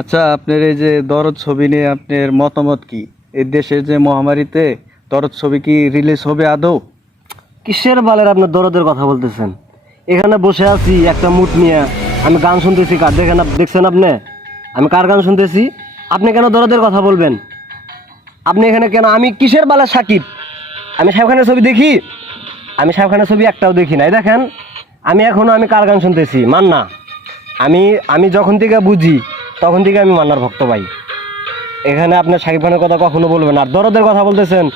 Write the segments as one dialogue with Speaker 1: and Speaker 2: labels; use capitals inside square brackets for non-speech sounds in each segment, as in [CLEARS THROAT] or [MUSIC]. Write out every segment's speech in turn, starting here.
Speaker 1: আচ্ছা আপনার এই যে দরদ ছবি নিয়ে আপনার মতামত কি? এই দেশের যে মহামারীতে দরদ ছবি কি রিলিজ হবে আদৌ?
Speaker 2: কিসের বালের আপনার দরদের কথা বলতেছেন? এখানে বসে আছি, একটা মুঠ নিয়ে। আমি গান শুনতেছি কার? দেখেন দেখছেন আপনি? আমি কার গান শুনতেছি? আপনি কেন দরদের কথা বলবেন? আপনি এখানে কেন আমি কিসের বালা সাকিব? আমি সাহেব খানের ছবি দেখি? আমি সাহেব খানের ছবি একটাও দেখি নাই। দেখেন, আমি এখনও আমি কার গান শুনতেছি? মান্না। আমি আমি যখন থেকে বুঝি তখন থেকে আমি মান্নার ভক্ত ভাই। এখানে আপনার সাকিব খানের কথা কখনো বলবেন আর দরদের কথা বলতেছেন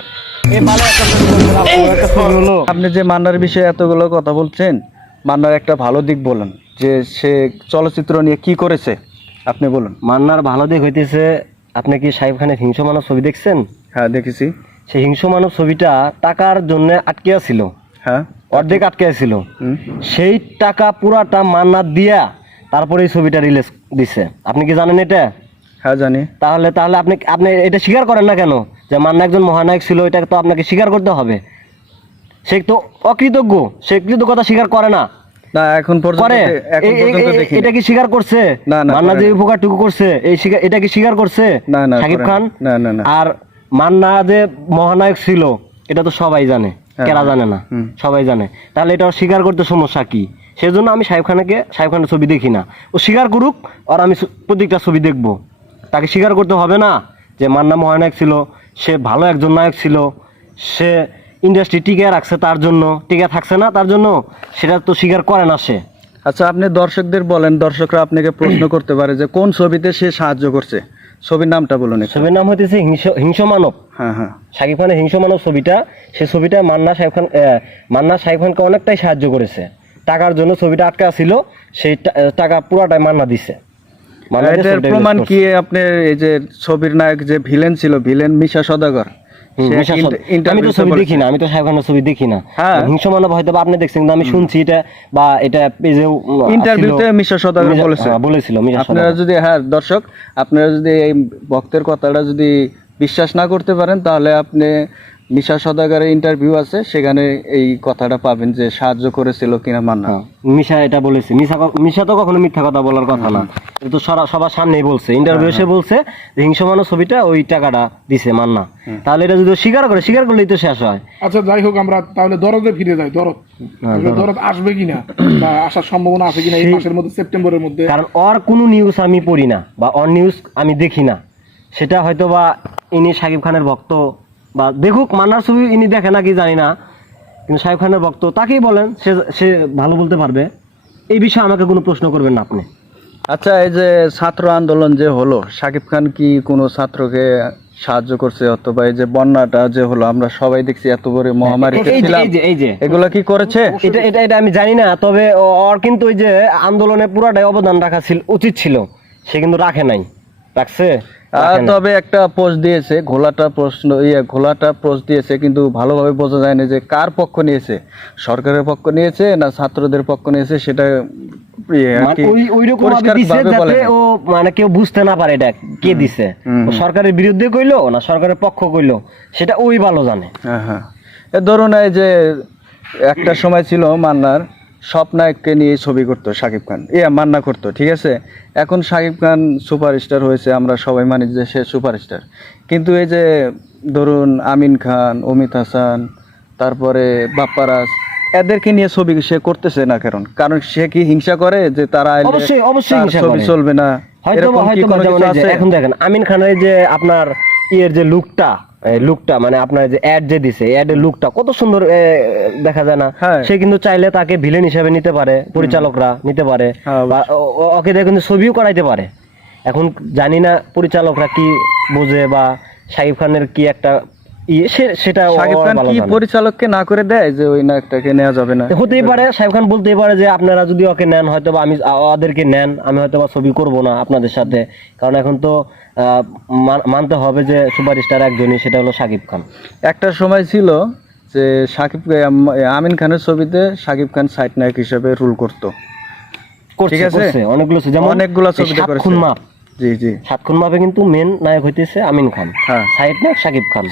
Speaker 1: আপনি যে মান্নার বিষয়ে এতগুলো কথা বলছেন মান্নার একটা ভালো দিক বলেন যে সে চলচ্চিত্র নিয়ে কি করেছে আপনি বলুন।
Speaker 2: মান্নার ভালো দিক হইতেছে আপনি কি সাহেব খানের হিংস মানব ছবি দেখছেন?
Speaker 1: হ্যাঁ দেখেছি।
Speaker 2: সেই হিংস মানব ছবিটা টাকার জন্য আটকে ছিল।
Speaker 1: হ্যাঁ।
Speaker 2: অর্ধেক আটকে ছিল। সেই টাকা পুরাটা মান্নার দিয়া তারপরে এই ছবিটা রিলিজ দিছে। আপনি কি জানেন এটা?
Speaker 1: হ্যাঁ জানি।
Speaker 2: তাহলে তাহলে আপনি আপনি এটা স্বীকার করেন না কেন? যে মান্না একজন মহানায়ক ছিল এটা তো আপনাকে স্বীকার করতে হবে। সে তো অকৃতজ্ঞ সে কৃতজ্ঞতা স্বীকার করে না।
Speaker 1: না এখন পর্যন্ত এখন
Speaker 2: এ- এ-
Speaker 1: পর্যন্ত দেখি
Speaker 2: এটা কি স্বীকার করছে?
Speaker 1: না, না,
Speaker 2: মান্না যে। উপকারটুকু করছে এই এটা কি স্বীকার করছে?
Speaker 1: না, না,
Speaker 2: সাকিব খান?
Speaker 1: না, না, না।
Speaker 2: আর মান্না যে মহানায়ক ছিল এটা তো সবাই জানে
Speaker 1: হ্যাঁ,
Speaker 2: কেরা জানে না? সবাই জানে। তাহলে এটা স্বীকার করতে সমস্যা কি? সেজন্য আমি সাহেব খানকে সাহেব খানের ছবি দেখি না। ও স্বীকার করুক আর আমি প্রত্যেকটা ছবি দেখব। তাকে স্বীকার করতে হবে না যে মান্না মহানায়ক ছিল সে ভালো একজন নায়ক ছিল সে ইন্ডাস্ট্রি টিকে রাখছে তার জন্য টিকে থাকছে না তার জন্য সেটা তো স্বীকার করে না সে।
Speaker 1: আচ্ছা আপনি দর্শকদের বলেন দর্শকরা আপনাকে প্রশ্ন [CLEARS THROAT] করতে পারে যে কোন ছবিতে সে সাহায্য করছে? ছবির নামটা বলুন
Speaker 2: ছবির নাম হইতেছে হিংস হিংস মানব।
Speaker 1: হ্যাঁ হ্যাঁ।
Speaker 2: শাকিব খানের হিংস মানব ছবিটা সে ছবিটা মান্না সাহেব খান মান্না সাহেব খানকে অনেকটাই সাহায্য করেছে। টাকার জন্য ছবিটা আটকা ছিল সেই টাকা পুরাটাই মান্না দিছে।
Speaker 1: এটার প্রমাণ কি আপনার এই যে ছবির নায়ক যে ভিলেন ছিল ভিলেন মিশা সদাগর?
Speaker 2: আমি তো ছবি দেখি না আমি তো সাহেব খানের ছবি দেখি না।
Speaker 1: হ্যাঁ।
Speaker 2: হিংস মানব হয়তো আপনি দেখছেন কিন্তু আমি শুনছি এটা বা এটা পেজেও
Speaker 1: ইন্টারভিউতে মিশা সদাগর বলেছে।
Speaker 2: বলেছিল
Speaker 1: আপনারা যদি হ্যাঁ দর্শক আপনারা যদি এই ভক্তের কথাটা যদি বিশ্বাস না করতে পারেন তাহলে আপনি মিশা সদাগরের ইন্টারভিউ আছে সেখানে এই কথাটা পাবেন যে সাহায্য করেছিল কিনা মান্না।
Speaker 2: হ্যাঁ, মিশা এটা বলেছে। মিশা মিশা তো কখনো মিথ্যা কথা বলার কথা না। এটা তো সরা- সবার সামনেই বলছে। ইন্টারভিউ এসে বলছে যে হিংস মানব ছবিটা ওই টাকাটা দিছে মান্না। তাহলে এটা যদি স্বীকার করে স্বীকার করলেই তো শেষ হয়।
Speaker 3: আচ্ছা যাই হোক আমরা তাহলে দরদে ফিরে যাই দরদ। দরদ। আসবে কিনা? বা আসার সম্ভাবনা আছে কিনা এই মাসের মধ্যে সেপ্টেম্বরের মধ্যে?
Speaker 2: কারণ ওর কোনো নিউজ আমি পড়ি না বা ওর নিউজ আমি দেখি না। সেটা হয়তো বা ইনি সাকিব খানের ভক্ত বা দেখুক মান্নার ছবি ইনি দেখে নাকি জানি না। কিন্তু সাকিব খানের ভক্ত তাকেই বলেন সে সে ভালো বলতে পারবে। এই বিষয়ে আমাকে কোনো প্রশ্ন করবেন না আপনি।
Speaker 1: আচ্ছা এই যে ছাত্র আন্দোলন যে হলো সাকিব খান কি কোনো ছাত্রকে সাহায্য করছে? অথবা এই যে বন্যাটা যে হলো আমরা সবাই দেখছি এত বড়
Speaker 2: মহামারী
Speaker 1: এগুলা কি করেছে?
Speaker 2: এটা এটা এটা আমি জানি না তবে ওর কিন্তু ওই যে আন্দোলনে পুরাটাই অবদান রাখা ছিল উচিত ছিল। সে কিন্তু রাখে নাই। রাখছে।
Speaker 1: তবে একটা পোস্ট দিয়েছে ঘোলাটা প্রশ্ন ইয়ে ঘোলাটা পোস্ট দিয়েছে কিন্তু ভালোভাবে বোঝা যায় না যে কার পক্ষ নিয়েছে। সরকারের পক্ষ নিয়েছে না ছাত্রদের পক্ষ নিয়েছে সেটা ইয়ে
Speaker 2: মানে মানে কেউ বুঝতে না পারে এটা কে দিছে। সরকারের বিরুদ্ধে কইলো না সরকারের পক্ষ কইলো সেটা ওই ভালো জানে।
Speaker 1: হ্যাঁ হ্যাঁ। এ ধরুন এই যে একটা সময় ছিল মান্নার সব নায়ককে নিয়ে ছবি করতো শাকিব খান। ইয়ে মান্না করতো ঠিক আছে? এখন শাকিব খান সুপারস্টার হয়েছে আমরা সবাই মানি যে সে সুপারস্টার। কিন্তু এই যে ধরুন আমিন খান অমিত হাসান তারপরে বাপ্পারাজ এদেরকে নিয়ে ছবি সে করতেছে না কারণ? কারণ সে কি হিংসা করে যে তারা আইলে
Speaker 2: অবশ্যই- অবশ্যই
Speaker 1: ছবি চলবে না?
Speaker 2: হয়তো হয়তো এখন দেখেন আমিন খানের যে আপনার ইয়ের যে লুকটা লুকটা মানে আপনার যে অ্যাড যে দিছে অ্যাডের লুকটা কত সুন্দর দেখা যায় না।
Speaker 1: হ্যাঁ।
Speaker 2: সে কিন্তু চাইলে তাকে ভিলেন হিসেবে নিতে পারে পরিচালকরা নিতে পারে
Speaker 1: হ্যাঁ,
Speaker 2: ওকে দিয়ে কিন্তু ছবিও করাইতে পারে। এখন জানি না পরিচালকরা কি বোঝে বা শাকিব খানের কি একটা ইয়ে সেটা
Speaker 1: শাকিব খান কি পরিচালককে না করে দেয় যে ওই নায়কটাকে নেওয়া যাবে না?
Speaker 2: হতেই পারে সাহেব খান বলতেই পারে যে আপনারা যদি ওকে নেন হয়তো বা আমি ওদেরকে নেন আমি হয়তো বা ছবি করব না আপনাদের সাথে। কারণ এখন তো মানতে হবে যে সুপারস্টার একজনই সেটা হলো সাকিব খান।
Speaker 1: একটা সময় ছিল যে সাকিব আমিন খানের ছবিতে সাকিব খান সাইড নায়ক হিসেবে রুল করতো। ঠিক আছে।
Speaker 2: অনেকগুলো ছবি, যেমন
Speaker 1: অনেকগুলো ছবিতে করেছে। জি জি।
Speaker 2: সাত খুন মাপে কিন্তু মেন নায়ক হইতেছে আমিন খান।
Speaker 1: হ্যাঁ।
Speaker 2: সাইড নায়ক সাকিব খান।